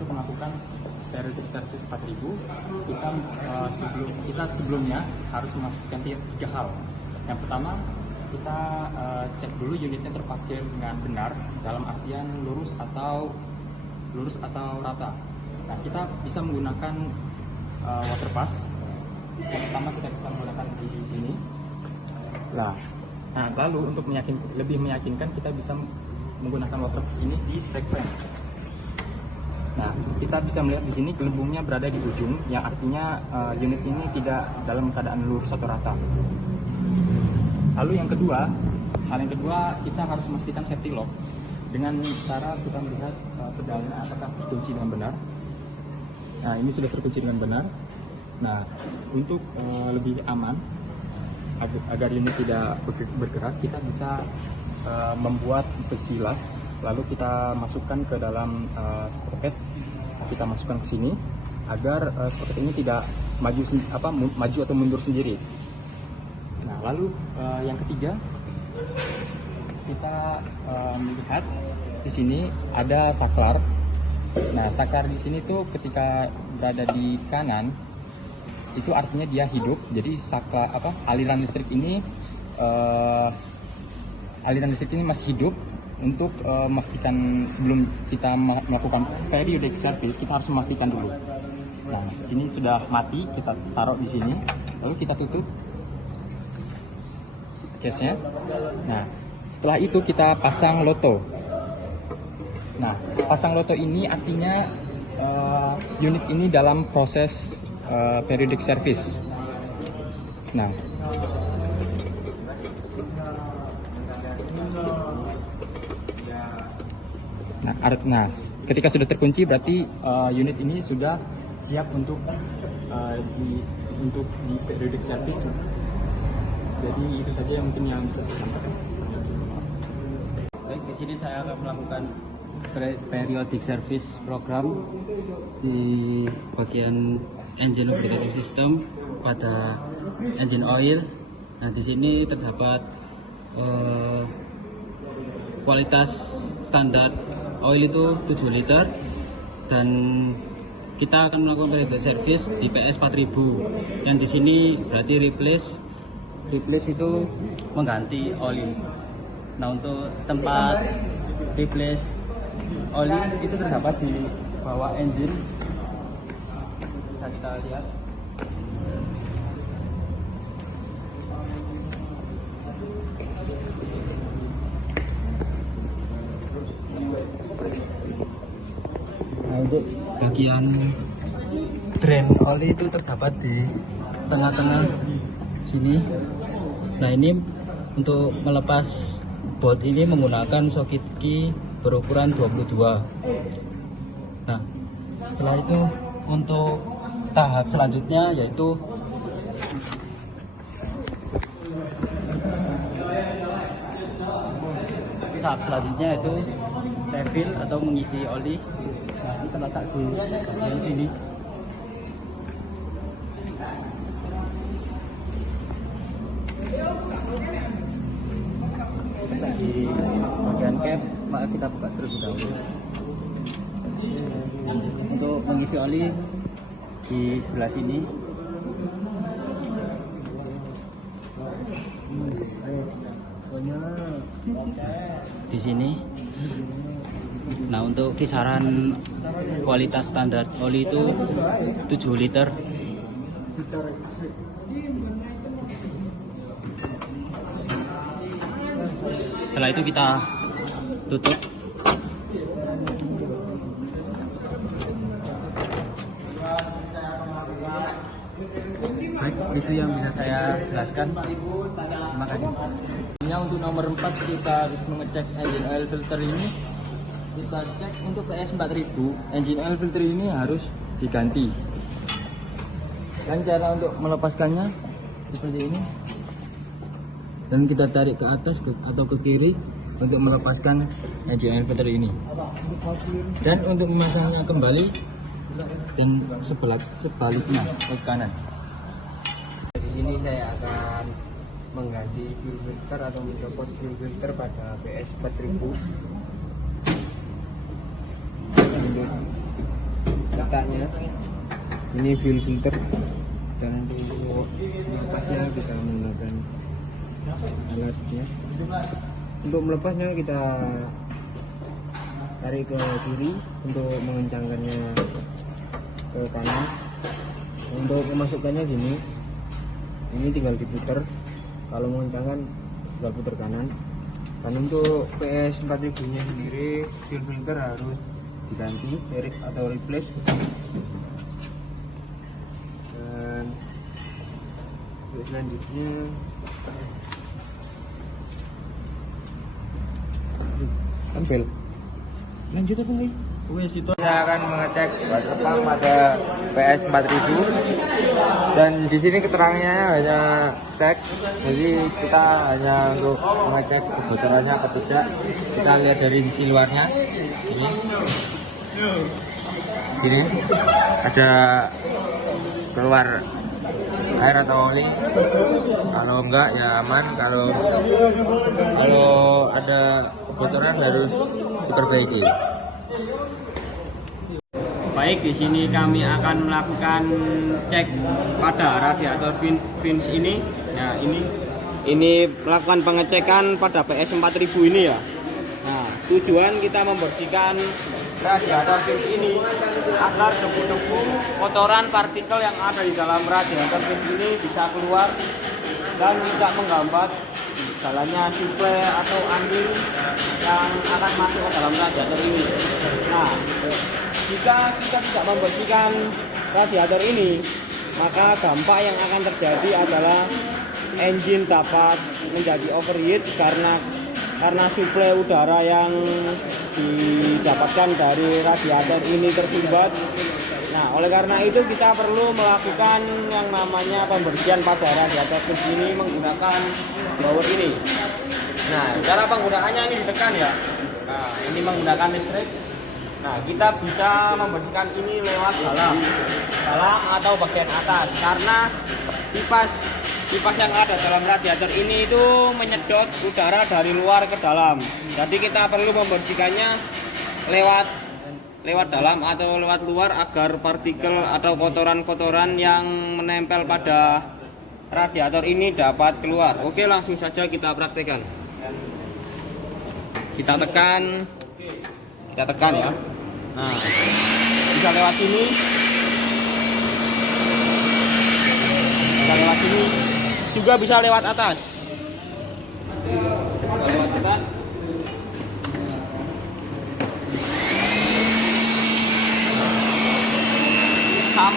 untuk melakukan periodic service 4000, kita sebelumnya harus memastikan tiga hal. Yang pertama, kita cek dulu unitnya terparkir dengan benar, dalam artian lurus atau rata. Nah, kita bisa menggunakan water pass. Yang pertama kita bisa menggunakan di sini. Nah, lalu untuk lebih meyakinkan, kita bisa menggunakan water pass ini di brake van. Nah, kita bisa melihat di sini gelembungnya berada di ujung, yang artinya unit ini tidak dalam keadaan lurus atau rata. Lalu hal yang kedua, kita harus memastikan safety lock dengan cara kita melihat pedalnya apakah terkunci dengan benar. Nah, ini sudah terkunci dengan benar. Nah, untuk lebih aman agar unit tidak bergerak, kita bisa membuat besi las, lalu kita masukkan ke dalam sprocket. Kita masukkan ke sini agar sprocket ini tidak maju atau mundur sendiri. Nah, lalu yang ketiga, kita melihat di sini ada saklar. Nah, saklar di sini tuh ketika berada di kanan itu artinya dia hidup. Jadi aliran listrik ini masih hidup. Untuk memastikan sebelum kita melakukan periodic service, kita harus memastikan dulu. Nah, sini sudah mati, kita taruh di sini, lalu kita tutup case-nya. Nah, setelah itu kita pasang loto. Nah, pasang loto ini artinya unit ini dalam proses periodic service. Nah, ketika sudah terkunci berarti unit ini sudah siap untuk di periodic service. Jadi itu saja yang mungkin yang bisa saya sampaikan. Baik, di sini saya akan melakukan periodic service program di bagian engine lubrication system pada engine oil. Nah, di sini terdapat kualitas standar oil itu 7 liter, dan kita akan melakukan periodic service di PS 4000. Yang di sini berarti replace itu mengganti oli. Nah, untuk tempat replace oli itu terdapat di bawah engine, bisa kita lihat. Nah, untuk bagian drain oli itu terdapat di tengah-tengah sini. Nah, ini untuk melepas bolt ini menggunakan socket key berukuran 22. Nah, setelah itu untuk tahap selanjutnya yaitu refill atau mengisi oli. Nah, ini terletak di bagian sini. Di bagian cap, maka kita buka terlebih dahulu. Untuk mengisi oli di sebelah sini. Di sini. Nah, untuk kisaran kualitas standar oli itu 7 liter. Setelah itu kita tutup. Baik, itu yang bisa saya jelaskan. Terima kasih. Untuk nomor 4 kita harus mengecek engine oil filter ini. Kita cek untuk PS 4000, engine oil filter ini harus diganti. Dan cara untuk melepaskannya seperti ini. Dan kita tarik ke atas atau ke kiri untuk melepaskan engine oil filter ini. Dan untuk memasangnya kembali dan sebaliknya ke kanan. Di sini saya akan mengganti fuel filter atau mencopot fuel filter pada PS 4000. letaknya. Ini fuel filter, dan untuk melepasnya kita menggunakan alatnya. Untuk melepasnya kita tarik ke kiri, untuk mengencangkannya ke kanan. Untuk memasukkannya gini, ini tinggal diputar. Kalau mengencangkan tinggal putar kanan. Dan untuk PS 4000 nya sendiri fuel filter harus diganti atau replace. Dan untuk selanjutnya tampil. Lanjut apa lagi? Kita akan mengecek water pump pada PS 4000, dan di sini keterangannya hanya cek, jadi kita hanya untuk mengecek kebocorannya atau tidak. Kita lihat dari sisi luarnya. Sini ada keluar air atau oli. Kalau enggak ya aman. Kalau ada kebocoran harus diperbaiki. Baik, di sini kami akan melakukan cek pada radiator fins ini. Nah, ini melakukan pengecekan pada PS 4000 ini ya. Nah, tujuan kita membersihkan radiator fins ini agar debu-debu, kotoran, partikel yang ada di dalam radiator fins ini bisa keluar dan tidak menghambat jalannya suplai atau angin yang akan masuk ke dalam radiator ini. Nah, jika kita tidak membersihkan radiator ini, maka dampak yang akan terjadi adalah engine dapat menjadi overheat karena suplai udara yang didapatkan dari radiator ini tersumbat. Nah, oleh karena itu kita perlu melakukan yang namanya pembersihan pada radiator fins ini menggunakan blower ini. Nah, cara penggunaannya ini ditekan ya. Nah, ini menggunakan listrik. Nah, kita bisa membersihkan ini lewat dalam atau bagian atas, karena pipas yang ada dalam radiator ini itu menyedot udara dari luar ke dalam. Jadi kita perlu membersihkannya lewat dalam atau lewat luar agar partikel atau kotoran-kotoran yang menempel pada radiator ini dapat keluar. Oke, langsung saja kita praktekkan. Kita tekan ya. Nah, bisa lewat sini, juga bisa lewat atas.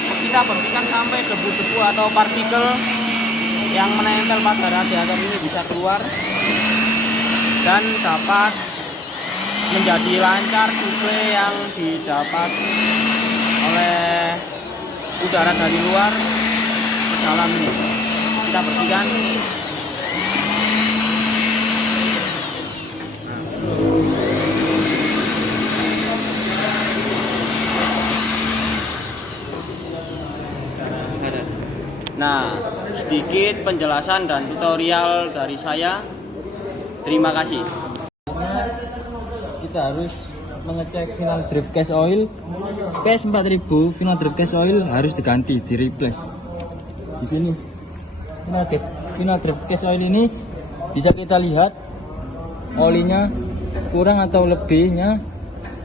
Kita bersihkan sampai debu-debu atau partikel yang menempel pada radiator ini bisa keluar dan dapat menjadi lancar suplai yang didapat oleh udara dari luar ke dalam ini. Kita bersihkan. Nah, sedikit penjelasan dan tutorial dari saya. Terima kasih. Kita harus mengecek final drive case oil. PS 4000 final drive case oil harus diganti, di replace. Di sini final drive case oil ini bisa kita lihat olinya kurang atau lebihnya,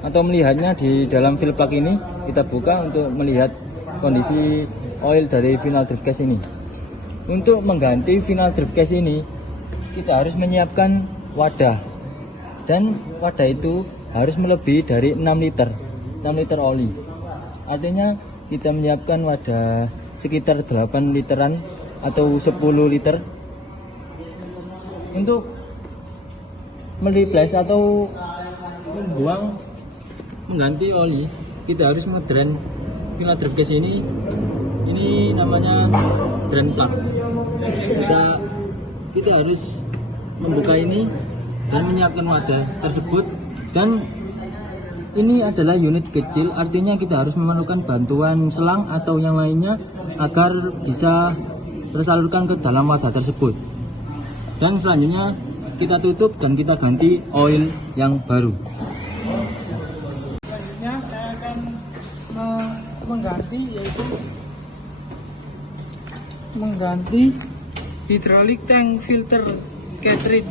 atau melihatnya di dalam fill plug ini. Kita buka untuk melihat kondisi oil dari final drive case ini. Untuk mengganti final drive case ini, kita harus menyiapkan wadah, dan wadah itu harus melebihi dari 6 liter oli. Artinya kita menyiapkan wadah sekitar 8 literan atau 10 liter. Untuk mereplace atau mengganti oli, kita harus ngedrain final drive case ini. Ini namanya drain plug. Kita harus membuka ini dan menyiapkan wadah tersebut, dan ini adalah unit kecil, artinya kita harus memerlukan bantuan selang atau yang lainnya agar bisa tersalurkan ke dalam wadah tersebut. Dan selanjutnya kita tutup dan kita ganti oil yang baru. Selanjutnya saya akan mengganti, yaitu mengganti hydraulic tank filter cartridge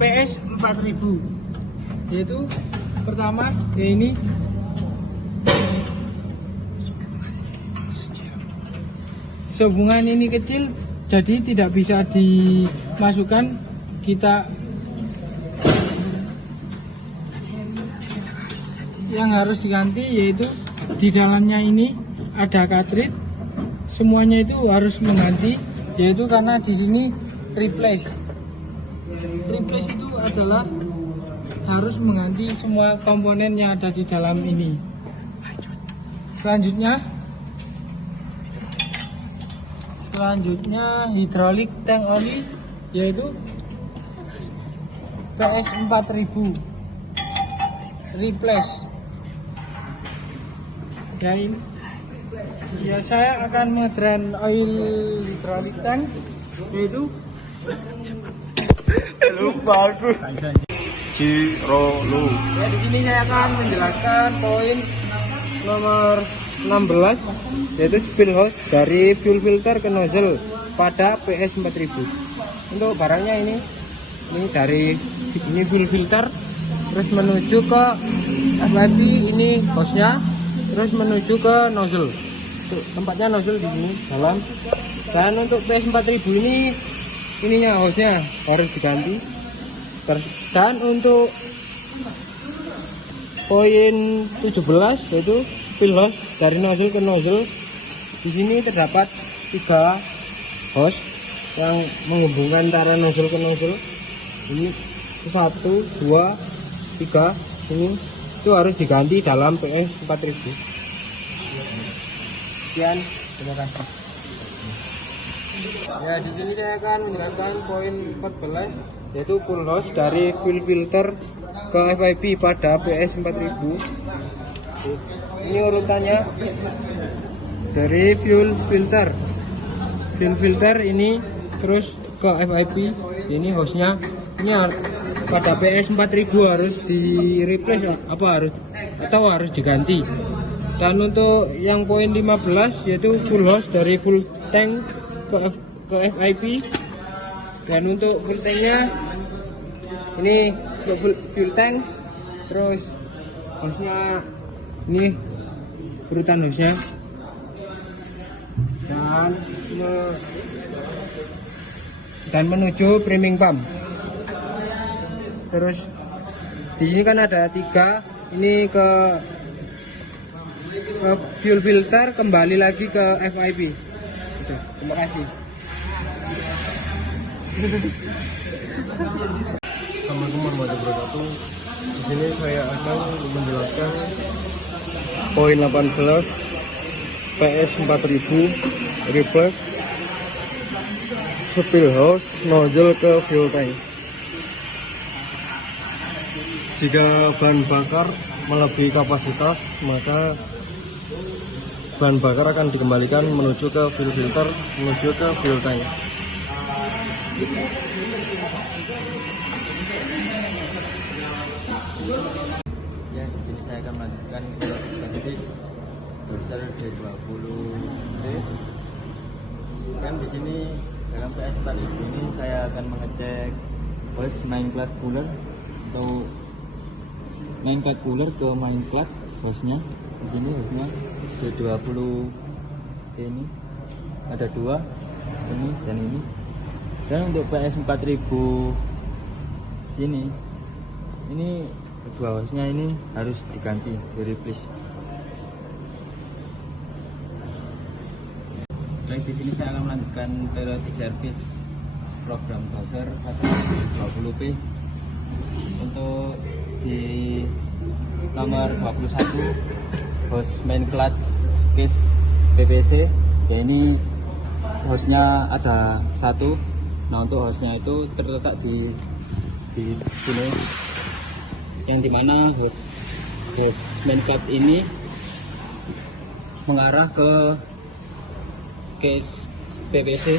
PS 4000, yaitu pertama ya ini sehubungan ini kecil jadi tidak bisa dimasukkan, kita yang harus diganti yaitu di dalamnya ini ada cartridge, semuanya itu harus mengganti, yaitu karena di sini replace itu adalah harus mengganti semua komponen yang ada di dalam ini. Selanjutnya hydraulic tank oli, yaitu PS 4000 replace. Ya, saya akan mengedrain oil hydraulic tank, yaitu Lupa aku. Cirolo. ya, di sini saya akan menjelaskan poin nomor 16, yaitu spill hose dari fuel filter ke nozzle pada PS 4000. Untuk barangnya ini dari ini fuel filter, terus menuju ke FIP, ini hose-nya, terus menuju ke nozzle. Tuh, tempatnya nozzle di sini dalam. Dan untuk PS 4000 ini ininya hose-nya harus diganti. Dan untuk poin 17, yaitu spill hose dari nozzle ke nozzle, di sini terdapat 3 hose yang menghubungkan antara nozzle ke nozzle. Ini 1, 2, 3 ini itu harus diganti dalam PS 4000. Sekian, terima kasih. Ya, di sini saya akan menjelaskan poin 14, yaitu full hose dari fuel filter ke FIP pada PS 4000. Ini urutannya dari fuel filter ini terus ke FIP, ini hose-nya. Ini pada PS 4000 harus di replace harus diganti. Dan untuk yang poin 15, yaitu full hose dari full tank ke FIP. Dan untuk full tanknya ini untuk full tank, terus hose-nya ini urutan hose-nya, dan menuju priming pump. Terus di sini kan ada 3, ini ke fuel filter, kembali lagi ke FIP. Oke, terima kasih. Assalamualaikum warahmatullahi wabarakatuh. Di sini saya akan menjelaskan poin 18 PS 4000 replace spill hose nozzle ke fuel tank. Jika bahan bakar melebihi kapasitas, maka bahan bakar akan dikembalikan menuju ke fuel filter, menuju ke fuel tank. Ya, di sini saya akan melanjutkan ke servis Dorsal D20D. Kan di sini dalam PS 4000 ini saya akan mengecek hose main plug cooler atau main plug cooler ke main plug hose-nya. Di sini hose-nya D20 ini ada 2, ini dan ini. Dan untuk PS 4000 sini ini kedua hose-nya ini harus diganti, di replace. Baik, di sini saya akan melanjutkan periodic service program Dozer 120P. Untuk di nomor 21 hose main clutch case PPC, ya ini hose-nya ada 1. Nah, untuk hose-nya itu terletak di sini, yang dimana hose main clutch ini mengarah ke case PVC.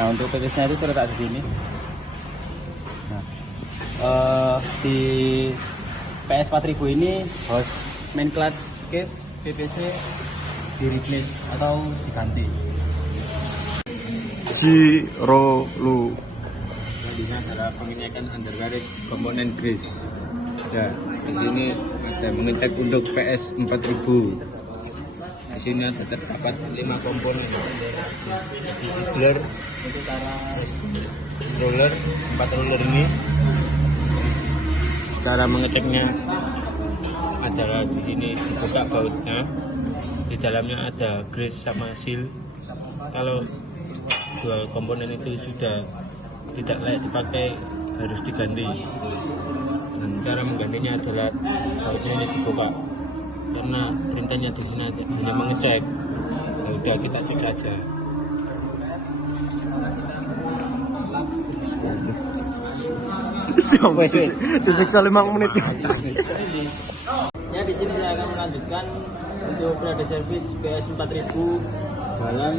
Nah, untuk PVC-nya itu terletak di sini. Nah, di PS 4000 ini hose main clutch case PVC di replace atau diganti. Cirolu. Ini adalah pengecekan undercarriage komponen grease. Ya, di sini ada mengecek untuk PS 4000. Di sini ada terdapat 5 komponen. Roller, roller, 4 roller ini. Cara mengeceknya adalah di sini dibuka bautnya. Di dalamnya ada grease sama seal. Kalau dua komponen itu sudah tidak layak dipakai, harus diganti. Dan cara menggantinya adalah bautnya ini dibuka, karena perintahnya di sini hanya mengecek. Nah, udah kita cek saja. Disiksa 5 menit. Ya, di sini saya akan melanjutkan untuk periode servis PS 4000 dalam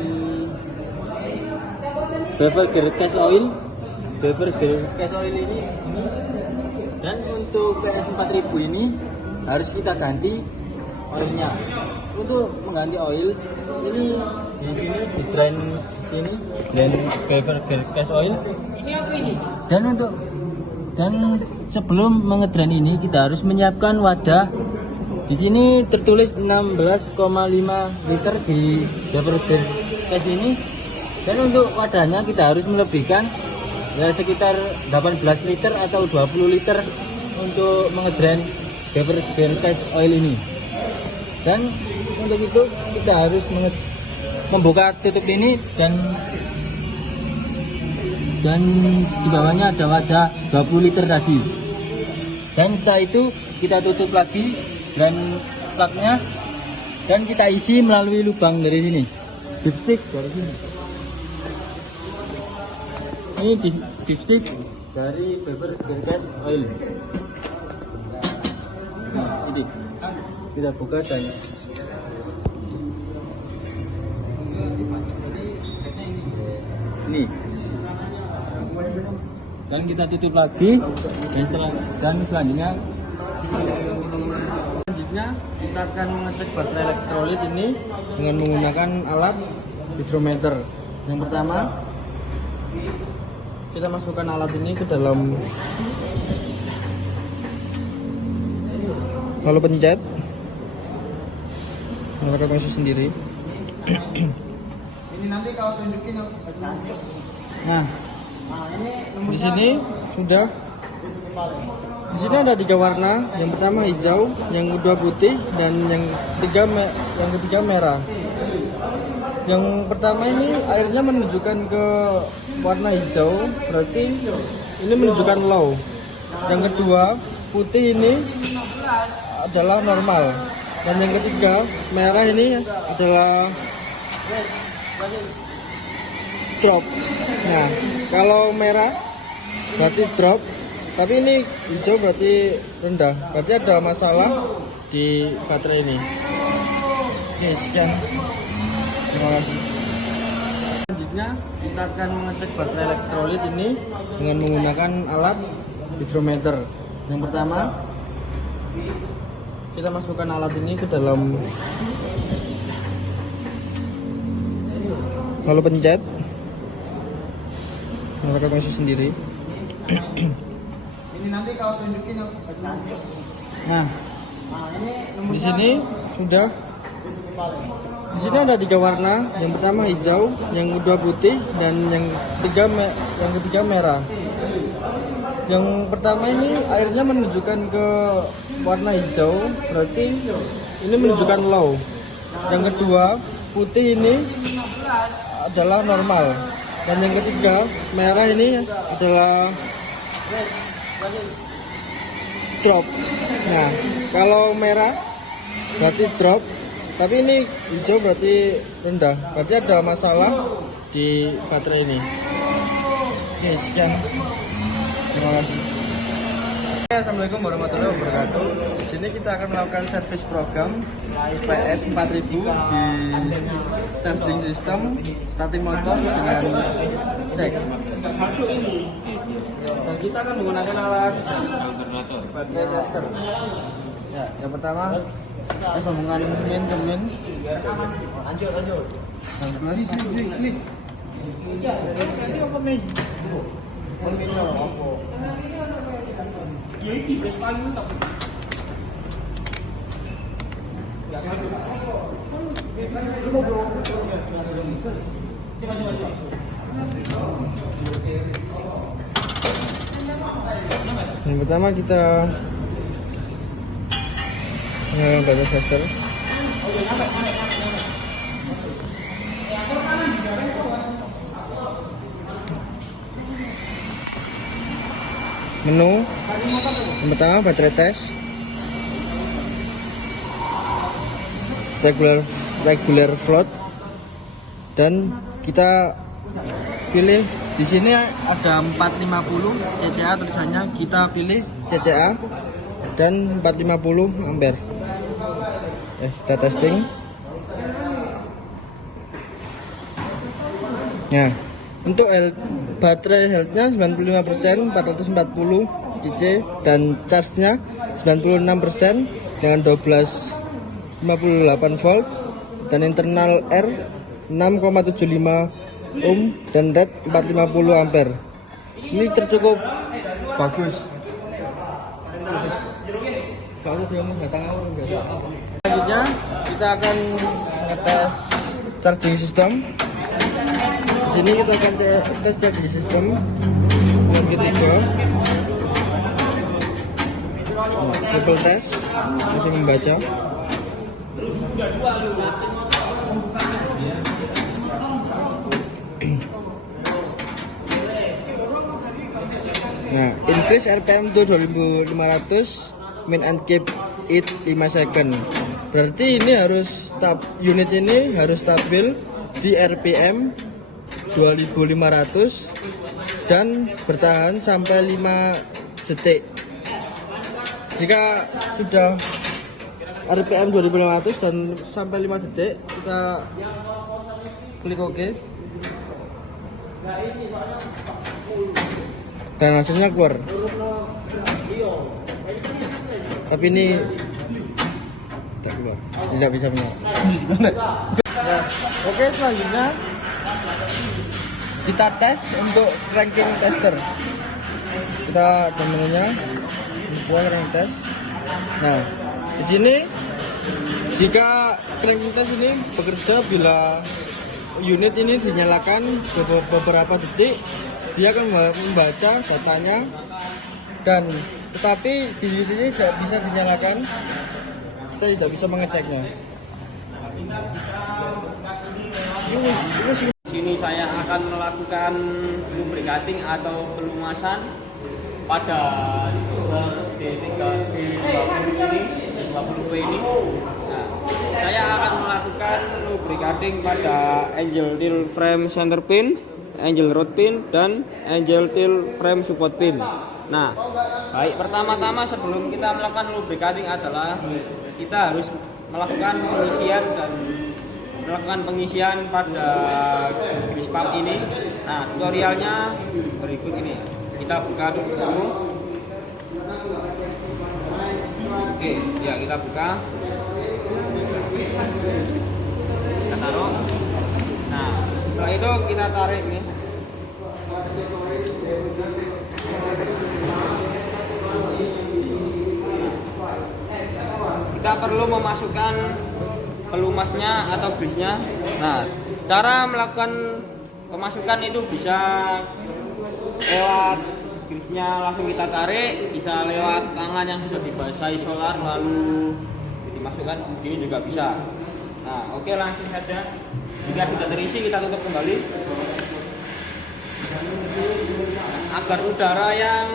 bevel gear case oil. Bevel gear case oil ini di sini. Dan untuk PS 4000 ini harus kita ganti oilnya. Untuk mengganti oil ini di sini di drain sini, drain bevel gear case oil. Dan sebelum mengedrain ini kita harus menyiapkan wadah. Di sini tertulis 16,5 liter di bevel gear case ini. Dan untuk wadahnya kita harus melebihkan ya sekitar 18 liter atau 20 liter untuk mengedrain bevel gear case oil ini. Dan untuk itu kita harus membuka tutup ini dan di bawahnya ada wadah 20 liter tadi. Dan setelah itu kita tutup lagi dan plugnya dan kita isi melalui lubang dari sini, dipstick dari sini. Ini dipstick dari bevel gear case oil. Nah, ini kita buka dan ini. Dan kita tutup lagi dan selanjutnya kita akan mengecek baterai elektrolit ini dengan menggunakan alat hidrometer. Yang pertama, kita masukkan alat ini ke dalam lalu pencet, menggunakan mesin sendiri. Ini nanti kalau tunjukin. Nah, di sini sudah. Di sini ada 3 warna. Yang pertama hijau, yang kedua putih, dan yang ketiga merah. Yang pertama ini airnya menunjukkan ke warna hijau, berarti ini menunjukkan low. Yang kedua putih ini adalah normal, dan yang ketiga merah ini adalah drop. Nah, kalau merah berarti drop, tapi ini hijau berarti rendah, berarti ada masalah di baterai ini. Oke, sekian, terima kasih. Selanjutnya kita akan mengecek baterai elektrolit ini dengan menggunakan alat hidrometer. Yang pertama, kita masukkan alat ini ke dalam lalu pencet, menggunakan mesin sendiri. Ini nanti kalau tunjukin. Nah, di sini sudah. Di sini ada 3 warna. Yang pertama hijau, yang kedua putih, dan yang ketiga merah. Yang pertama ini airnya menunjukkan ke warna hijau, berarti ini menunjukkan low. Yang kedua putih ini adalah normal, dan yang ketiga merah ini adalah drop. Nah, kalau merah berarti drop, tapi ini hijau berarti rendah, berarti ada masalah di baterai ini. Oke, sekian, terima kasih. Assalamualaikum warahmatullahi wabarakatuh. Di sini kita akan melakukan servis program PS 4000 di charging system, starting motor dengan cek. kita akan menggunakan alat alternator. baterai tester. Ya, yang pertama kita sambungan min ke min. Lanjut. Yang plus. Yang pertama kita menggunakan baterai tester. Menu yang pertama baterai test, regular float, dan kita pilih di sini ada 450 CCA tulisannya, kita pilih CCA dan 450 ampere. Kita testing. Nah, untuk baterai health-nya 95%, 440 cc, dan charge-nya 96% dengan 1258 volt, dan internal R 6,75 ohm dan red 450 ampere. Ini tercukup bagus. Selanjutnya kita akan ngetes charging system. Di sini kita akan tes charging system yang ketiga. Triple test, masih membaca. Nah, increase RPM to 2500, min and keep it 5 second. Berarti ini harus unit ini harus stabil di RPM 2500 dan bertahan sampai 5 detik. Jika sudah RPM 2500 dan sampai 5 detik, kita klik OK. Dan hasilnya keluar. Tapi ini tidak keluar, tidak bisa menyala. Ya, oke, selanjutnya kita tes untuk cranking tester. Kita temennya buat cranking test. Nah, di sini jika cranking test ini bekerja bila unit ini dinyalakan beberapa detik, dia akan membaca datanya, dan tetapi di unit ini tidak bisa dinyalakan, kita tidak bisa mengeceknya. Di sini saya akan melakukan lubricating atau pelumasan pada D3D50 ini, D50P ini. Nah, saya akan melakukan lubricating pada angel tail frame center pin, angel rod pin, dan angel tail frame support pin. Nah, baik, pertama-tama sebelum kita melakukan lubricating adalah kita harus melakukan pengisian pada grease pump ini. Nah, tutorialnya berikut ini. Kita buka dulu. Oke, ya kita buka. Kita taruh. Nah, setelah itu kita tarik nih. Kita perlu memasukkan pelumasnya atau grease-nya. Nah, cara melakukan pemasukan itu bisa lewat grease-nya langsung kita tarik, bisa lewat tangan yang sudah dibasahi solar lalu dimasukkan, begini juga bisa. Nah, oke, langsung saja. Jika sudah terisi, kita tutup kembali agar udara yang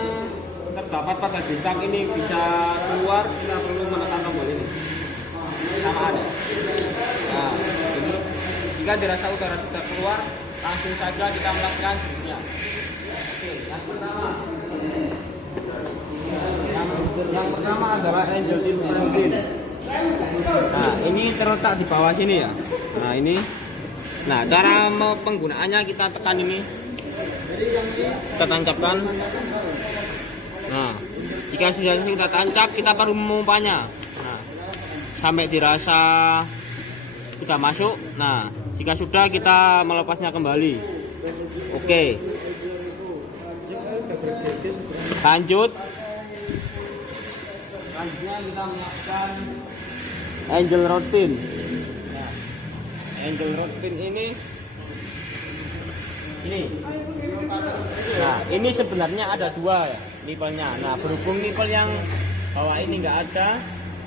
terdapat pada grease pump ini bisa keluar. Kita perlu menekan tombol ini samaan ya. Nah, ini jika dirasa udara sudah keluar, langsung saja kita melakukan grease-nya. Oke, yang pertama adalah angel tail frame pin. Nah, ini terletak di bawah sini ya. Nah, ini. Nah, cara penggunaannya kita tekan ini. Kita tancapkan. Jika sudah kita tancap, kita perlu memompanya. Nah, sampai dirasa sudah masuk. Nah, jika sudah, kita melepasnya kembali. Oke. Lanjut. Selanjutnya kita melakukan angel rod pin. Nah, angel rod pin ini. Nah, ini sebenarnya ada dua ya, nipelnya. Nah, berhubung nipel yang bawah ini nggak ada,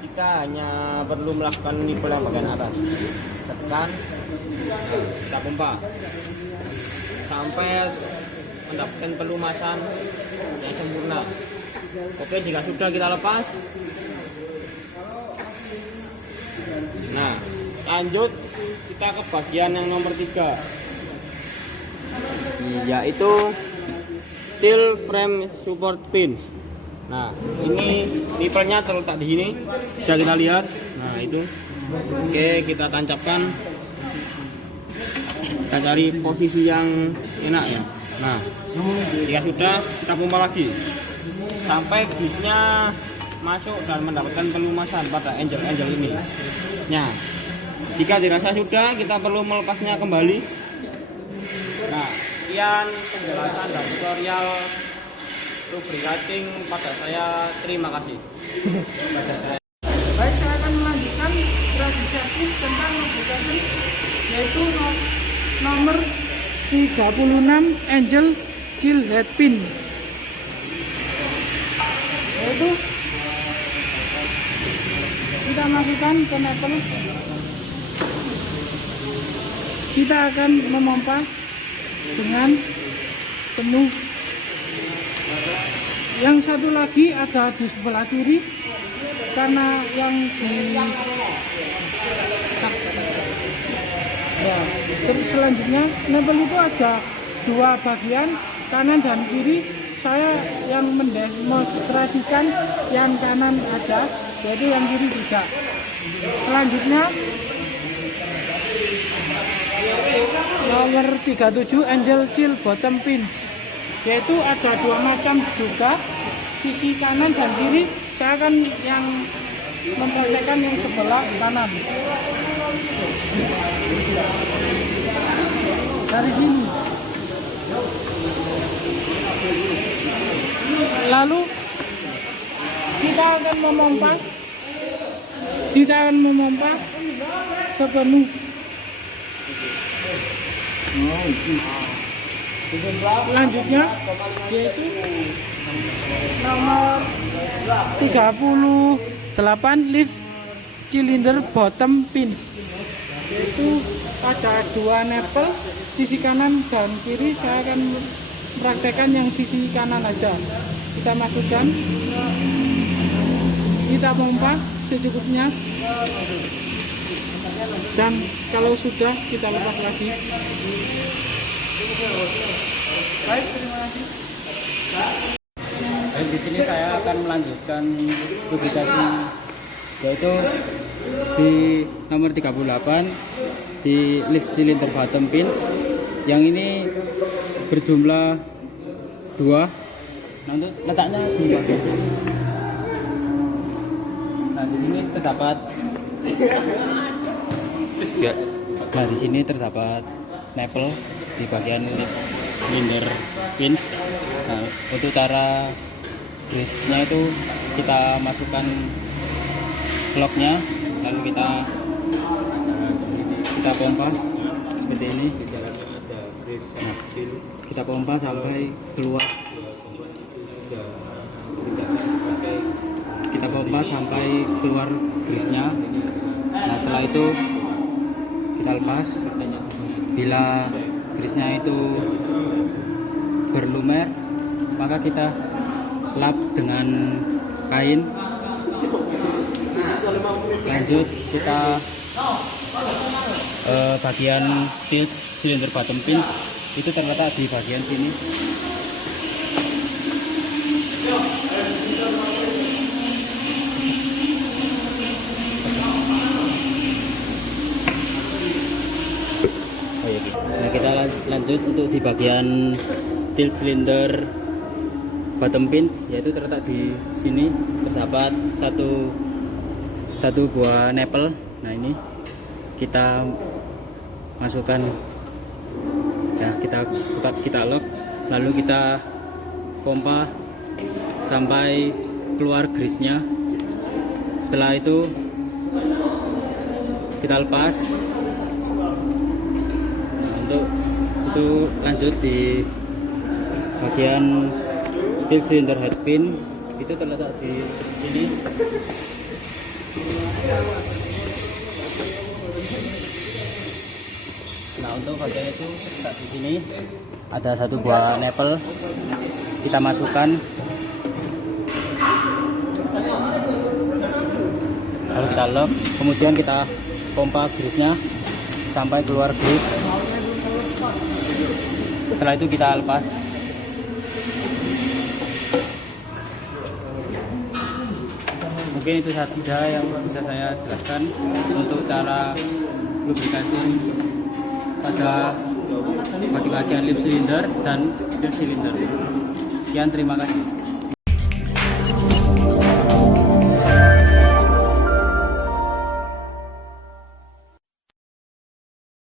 kita hanya perlu melakukan nipel yang bagian atas. Tekan, kita pompa sampai mendapatkan pelumasan yang sempurna. Oke, jika sudah kita lepas. Nah, lanjut kita ke bagian yang nomor 3, yaitu steel frame support pins. Nah, ini nipelnya terletak di sini, bisa kita lihat. Nah, itu. Oke, kita tancapkan. Kita cari posisi yang enak ya. Nah, jika sudah, kita pompa lagi sampai grisnya masuk dan mendapatkan pelumasan pada angel ini. Nah, jika dirasa sudah, kita perlu melepasnya kembali. Nah, sekian penjelasan dan tutorial lubricating pada saya. Terima kasih. Baik, saya akan melanjutkan lubricating tentang lubricating, yaitu nomor 36 angel chill head pin, yaitu kita masukkan ke nipple. Kita akan memompa dengan penuh. Yang satu lagi ada di sebelah kiri, karena yang di ya, terus selanjutnya nempel itu ada dua bagian, kanan dan kiri. Saya yang mendemonstrasikan yang kanan ada, jadi yang kiri tidak. Selanjutnya nomor 37 angel chill bottom pins, yaitu ada dua macam juga, sisi kanan dan kiri. Saya akan yang mempraktekkan yang sebelah kanan. Dari sini. Lalu kita akan memompa sepenuh. Selanjutnya yaitu nomor 38 lift cylinder bottom pins, yaitu ada dua nipple, sisi kanan dan kiri. Saya akan praktekkan yang sisi kanan aja. Kita masukkan, kita pompa secukupnya, dan kalau sudah kita lepas lagi. Baik, terima kasih. Baik, di sini saya akan melanjutkan lubrikasi, yaitu di nomor 38 di lift cylinder bottom pins. Yang ini berjumlah 2. Nanti letaknya di bagian sini. Nah, di sini terdapat nipple di bagian lift cylinder pins. Nah, untuk cara grease-nya itu kita masukkan locknya, lalu kita pompa seperti ini. Nah, kita pompa sampai keluar. Kita pompa sampai keluar grease-nya. Nah, setelah itu kita lepas. Bila grease-nya itu berlumer, maka kita lap dengan kain. Lanjut kita bagian tilt cylinder bottom pins itu terletak di bagian sini. Nah, kita lanjut untuk di bagian tilt cylinder bottom pins, yaitu terletak di sini. Terdapat satu buah nipple. Nah, ini kita masukkan ya, kita lock, lalu kita pompa sampai keluar grease-nya. Setelah itu kita lepas. Nah, untuk itu lanjut di bagian tip cylinder head pin, itu terletak di sini. Nah, untuk bagian itu terletak di sini ada satu buah nipple, kita masukkan, lalu kita lock, kemudian kita pompa grease-nya sampai keluar grease. Setelah itu kita lepas. Mungkin itu saja yang bisa saya jelaskan untuk cara lubrikasi pada bagian lip cylinder dan tail cylinder. Sekian, terima kasih.